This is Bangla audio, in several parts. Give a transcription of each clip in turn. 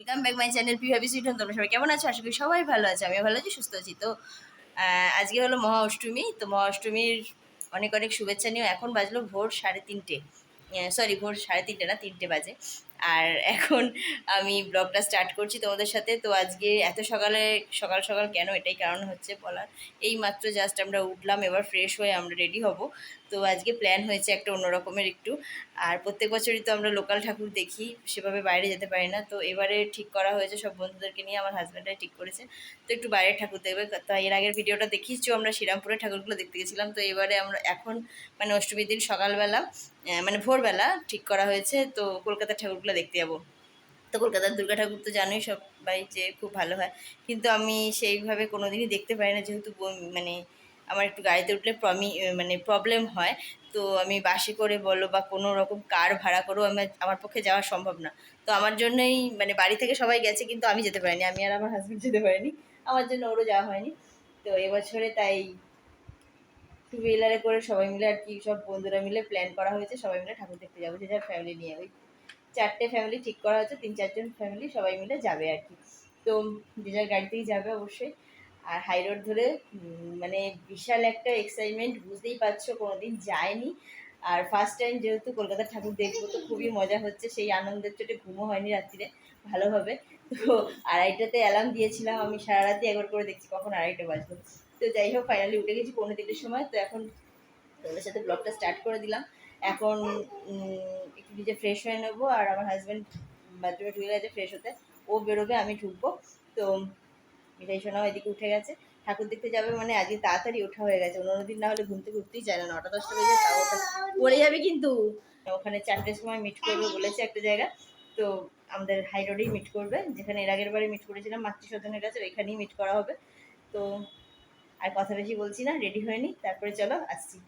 Welcome back my channel P ভাবি সুইট হোম। তোমরা সবাই কেমন আছো? আশা করি সবাই ভালো আছে, আমিও ভালো আছি, সুস্থ আছি। তো আজকে হলো মহা অষ্টমী। তো মহা অষ্টমীর অনেক অনেক শুভেচ্ছা নিও। এখন বাজলো ভোর 3:30, সরি ভোর 3:30 না, 3টে বাজে। আর এখন আমি ব্লগটা স্টার্ট করছি তোমাদের সাথে। তো আজকে এত সকালে, সকাল সকাল কেন, এটাই কারণ হচ্ছে বলার। এই মাত্র জাস্ট আমরা উঠলাম, এবার ফ্রেশ হয়ে আমরা রেডি হব। তো আজকে প্ল্যান হয়েছে একটা অন্য রকমের একটু। আর প্রত্যেক বছরই তো আমরা লোকাল ঠাকুর দেখি, সেভাবে বাইরে যেতে পারি না। তো এবারে ঠিক করা হয়েছে সব বন্ধুদেরকে নিয়ে, আমার হাজব্যান্ডরাই ঠিক করেছে। তো একটু বাইরের ঠাকুর দেখবে। তো এর আগের ভিডিওটা দেখিয়েছো, আমরা শ্রীরামপুরের ঠাকুরগুলো দেখতে গেছিলাম। তো এবারে আমরা এখন মানে অষ্টমীর দিন সকালবেলা, মানে ভোরবেলা ঠিক করা হয়েছে তো কলকাতার ঠাকুরগুলো দেখতে যাবো। তো কলকাতার দুর্গা ঠাকুর তো জানোই সবাই যে খুব ভালো হয়, কিন্তু আমি সেইভাবে কোনোদিনই দেখতে পারি না, যেহেতু মানে আমার একটু গাড়িতে উঠলে মানে প্রবলেম হয়। তো আমি বাসে করে বলো বা কোনো রকম কার ভাড়া করেও আমার পক্ষে যাওয়া সম্ভব না। তো আমার জন্যই মানে বাড়ি থেকে সবাই গেছে, কিন্তু আমি যেতে পারিনি, আমি আর আমার হাজব্যান্ড যেতে পারিনি। আমার জন্য ওরও যাওয়া হয়নি। তো এবছরে তাই টু হুইলারে করে সবাই মিলে আর কি, সব বন্ধুরা মিলে প্ল্যান করা হয়েছে, সবাই মিলে ঠাকুর দেখতে যাবো, যে যার ফ্যামিলি নিয়ে। ওই 4টে ফ্যামিলি ঠিক করা হচ্ছে, 3-4জন ফ্যামিলি সবাই মিলে যাবে আর কি। তো যে যার গাড়িতেই যাবে অবশ্যই। আর হাই রোড ধরে মানে বিশাল একটা এক্সাইটমেন্ট, বুঝতেই পারছো, কোনোদিন যায়নি। আর ফার্স্ট টাইম যেহেতু কলকাতার ঠাকুর দেখবো, তো খুবই মজা হচ্ছে, সেই আনন্দের চোটে ঘুমও হয়নি রাত্রিরে ভালোভাবে। তো 2:30টাতে অ্যালার্ম দিয়েছিলাম, আমি সারা রাতি একবার করে দেখছি কখন 2:30 বাজলো। তো যাই হোক, ফাইনালি উঠে গেছি 2:45-এর সময়। তো এখন তোমাদের সাথে ব্লগটা স্টার্ট করে দিলাম। এখন একটু নিজে ফ্রেশ হয়ে নেবো, আর আমার হাজব্যান্ড বাথরুমে ঢুকে গেছে ফ্রেশ হতে, ও বেরোবে, আমি ঢুকবো। তো মিঠাই সোনাও এদিকে উঠে গেছে। ঠাকুর দেখতে যাবে মানে আজকে তাড়াতাড়ি ওঠা হয়ে গেছে, অন্য দিন না হলে ঘুম থেকে উঠতেই চায় না, 9টা-10টা বেজে তাও ওটা পড়ে যাবে। কিন্তু ওখানে 4টের সময় মিট করবে বলেছে একটা জায়গা। তো আমাদের হাই রোডেই মিট করবে, যেখানে এর আগের বারে মিট করেছিলাম মাতৃসদনের কাছে, ওইখানেই মিট করা হবে। তো আর কথা বেশি বলছি না, রেডি হয়ে নি, তারপরে চলো আসছি।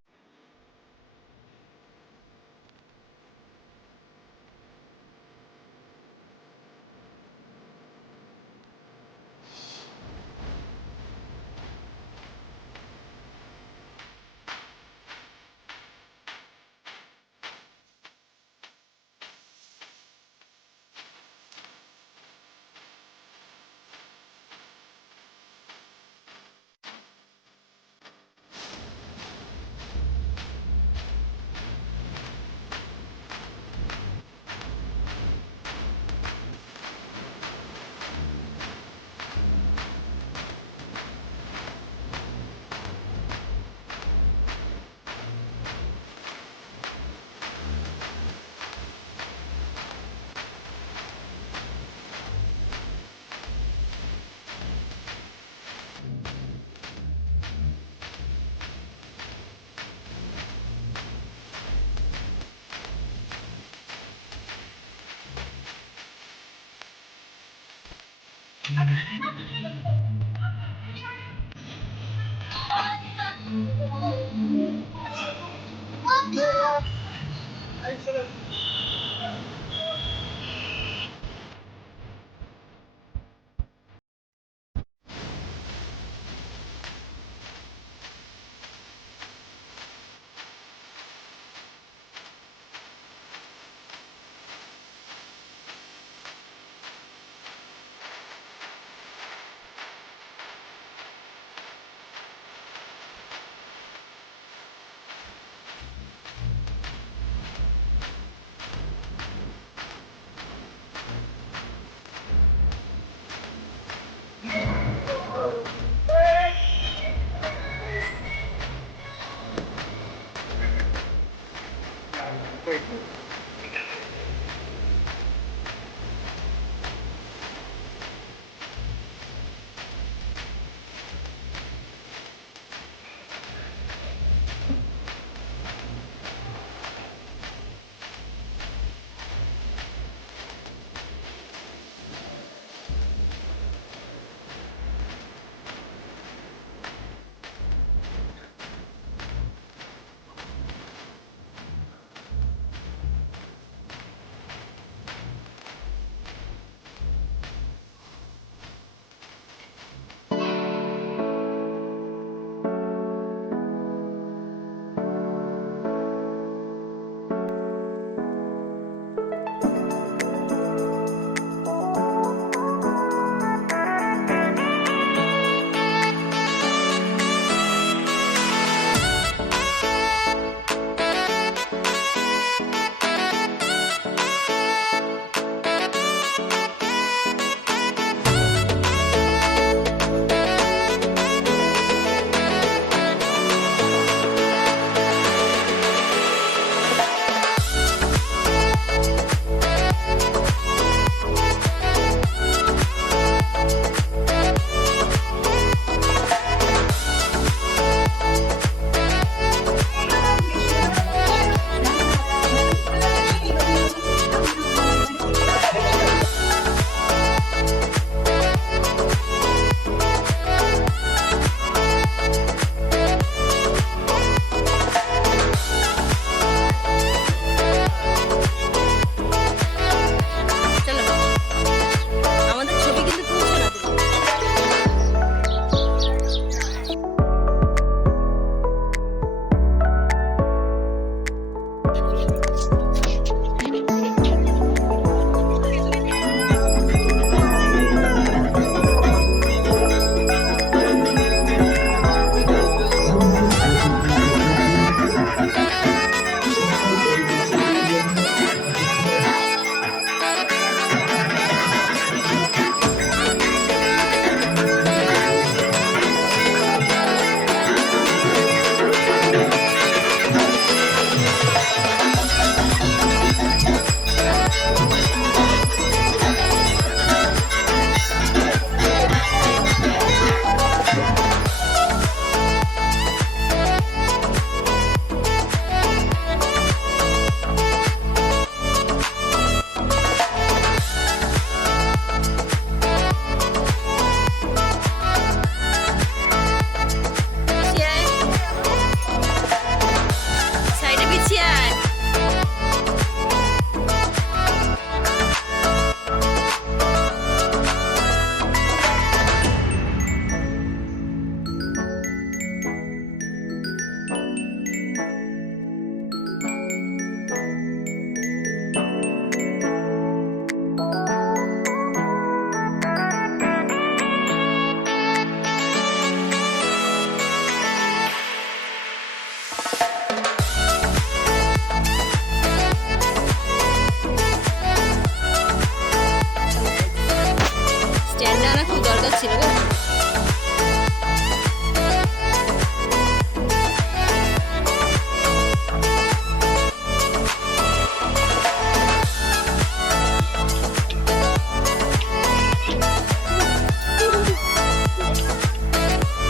ছিল গো।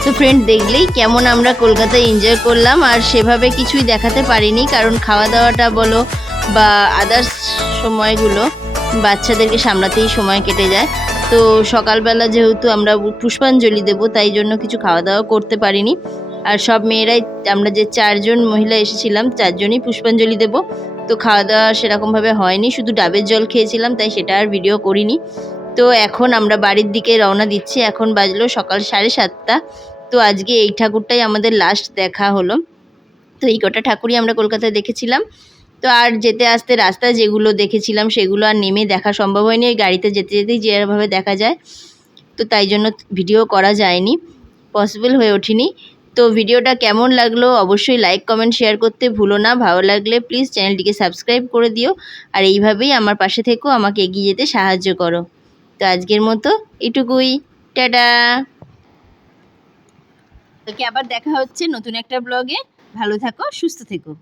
তো ফ্রেন্ড, দেখলেই কেমন আমরা কলকাতায় এনজয় করলাম। আর সেভাবে কিছুই দেখাতে পারিনি, কারণ খাওয়া দাওয়াটা বলো বা আদার্স সময়গুলো বাচ্চাদেরকে সামলাতেই সময় কেটে যায়। তো সকালবেলা যেহেতু আমরা পুষ্পাঞ্জলি দেবো, তাই জন্য কিছু খাওয়া দাওয়া করতে পারিনি। আর সব মেয়েরাই, আমরা যে 4জন মহিলা এসেছিলাম 4জনই পুষ্পাঞ্জলি দেবো। তো খাওয়া দাওয়া সেরকমভাবে হয়নি, শুধু ডাবের জল খেয়েছিলাম, তাই সেটা আর ভিডিও করিনি। তো এখন আমরা বাড়ির দিকে রওনা দিচ্ছি। এখন বাজলো সকাল 7:30। তো আজকে এই ঠাকুরটাই আমাদের লাস্ট দেখা হলো। তো এই কটা ঠাকুরই আমরা কলকাতায় দেখেছিলাম। তো আর যেতে আসতে রাস্তায় যেগুলো দেখেছিলাম সেগুলো আর নেমে দেখা সম্ভব হয়নি, ওই গাড়িতে যেতে যেতেই যেভাবে দেখা যায়। তো তাই জন্য ভিডিও করা যায়নি, পসিবল হয়ে ওঠেনি। তো ভিডিওটা কেমন লাগলো অবশ্যই লাইক কমেন্ট শেয়ার করতে ভুলো না। ভালো লাগলে প্লিজ চ্যানেলটিকে সাবস্ক্রাইব করে দিও। আর এইভাবেই আমার পাশে থেকো, আমাকে এগিয়ে যেতে সাহায্য করো। তো আজকের মতো এটুকুই, টাটা। তোকে আবার দেখা হচ্ছে নতুন একটা ব্লগে। ভালো থাকো, সুস্থ থেকো।